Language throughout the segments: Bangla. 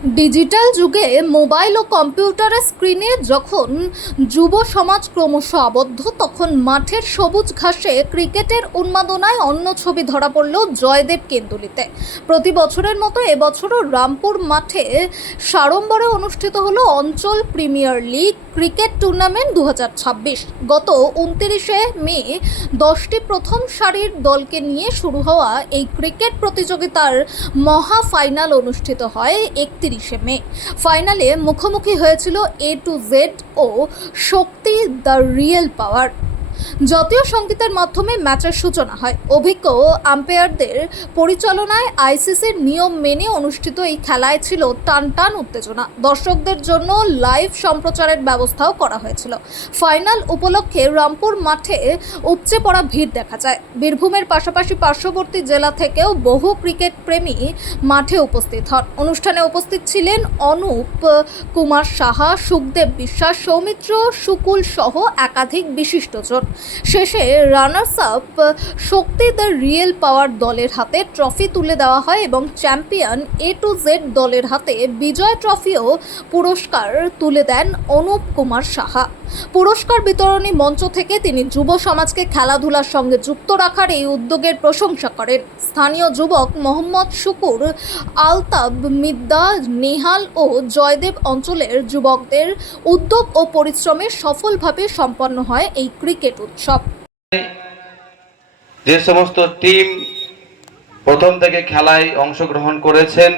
ডিজিটাল যুগে মোবাইল ও কম্পিউটারের স্ক্রিনে যখন যুব সমাজ ক্রমশ আবদ্ধ, তখন মাঠের সবুজ ঘাসে ক্রিকেটের উন্মাদনায় অন্য ছবি ধরা পড়ল জয়দেব কেন্দুলিতে। প্রতি বছরের মতো এবছরও রামপুর মাঠে সাড়ম্বরে অনুষ্ঠিত হলো অঞ্চল প্রিমিয়ার লিগ ক্রিকেট টুর্নামেন্ট 2026। গত 29শে মে 10টি প্রথম সারির দলকে নিয়ে শুরু হওয়া এই ক্রিকেট প্রতিযোগিতার মহা ফাইনাল অনুষ্ঠিত হয় 31শে মে। ফাইনালে মুখোমুখি হয়েছিল এ টু জেড ও শক্তি দ্য রিয়েল পাওয়ার। জাতীয় সঙ্গীতের মাধ্যমে ম্যাচের সূচনা হয়। অভিজ্ঞ আম্পায়ারদের পরিচালনায় আইসিসির নিয়ম মেনে অনুষ্ঠিত এই খেলায় ছিল টানটান উত্তেজনা। দর্শকদের জন্য লাইভ সম্প্রচারের ব্যবস্থাও করা হয়েছিল। ফাইনাল উপলক্ষে রামপুর মাঠে উপচে পড়া ভিড় দেখা যায়। বীরভূমের পাশাপাশি পার্শ্ববর্তী জেলা থেকেও বহু ক্রিকেট প্রেমী মাঠে উপস্থিত হন। অনুষ্ঠানে উপস্থিত ছিলেন অনুপ কুমার সাহা, সুখদেব বিশ্বাস, সৌমিত্র শুকুল সহ একাধিক বিশিষ্টজন। শেষে runners up Shakti the real পাওয়ার দলের হাতে ট্রফি তুলে দেওয়া হয় এবং চ্যাম্পিয়ন এ টু জেড দলের হাতে বিজয় ট্রফি ও পুরস্কার তুলে দেন অনুপ কুমার সাহা। পুরস্কার বিতরণী মঞ্চ থেকে তিনি যুব সমাজকে খেলাধুলার সঙ্গে যুক্ত রাখার এই উদ্যোগের প্রশংসা করেন। স্থানীয় যুবক মোহাম্মদ শুকুর, আলতাব, মিদ্দা, নেহাল ও জয়দেব অঞ্চলের যুবকদের উদ্যোগ ও পরিশ্রমে সফলভাবে সম্পন্ন হয় এই ক্রিকেট উৎসব। যে সমস্ত টিম প্রথম থেকে খেলায় অংশগ্রহণ করেছেন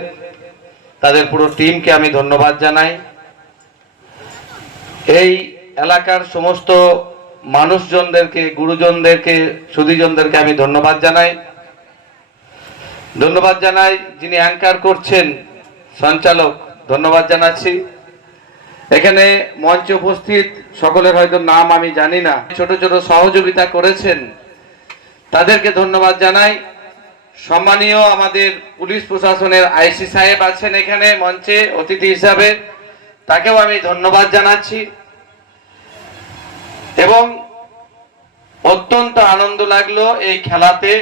তাদের পুরো টিমকে আমি ধন্যবাদ জানাই। এই এলাকার সমস্ত মানুষজনদেরকে, গুরুজনদেরকে, সুধীজনদেরকে আমি ধন্যবাদ জানাই। যিনি অ্যাঙ্কার করছেন সঞ্চালক, ধন্যবাদ জানাচ্ছি। এখানে মঞ্চে উপস্থিত সকলের হয়তো নাম আমি জানি না, ছোট ছোট সহযোগিতা করেছেন তাদেরকে ধন্যবাদ জানাই। সম্মানীয় আমাদের পুলিশ প্রশাসনের আইসি সাহেব আছেন এখানে মঞ্চে অতিথি হিসাবে, তাকেও আমি ধন্যবাদ জানাচ্ছি। এবং অত্যন্ত আনন্দ লাগলো এই খেলাতে,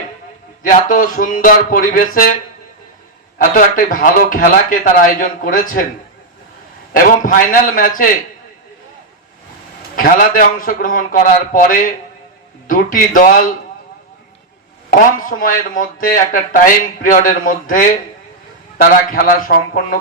যে এত সুন্দর পরিবেশে এত একটা ভালো খেলাকে তারা আয়োজন করেছেন এবং ফাইনাল ম্যাচে খেলাতে অংশগ্রহণ করার পরে দুটি দল কম সময়ের মধ্যে, একটা টাইম পিরিয়ডের মধ্যে তারা খেলা সম্পন্ন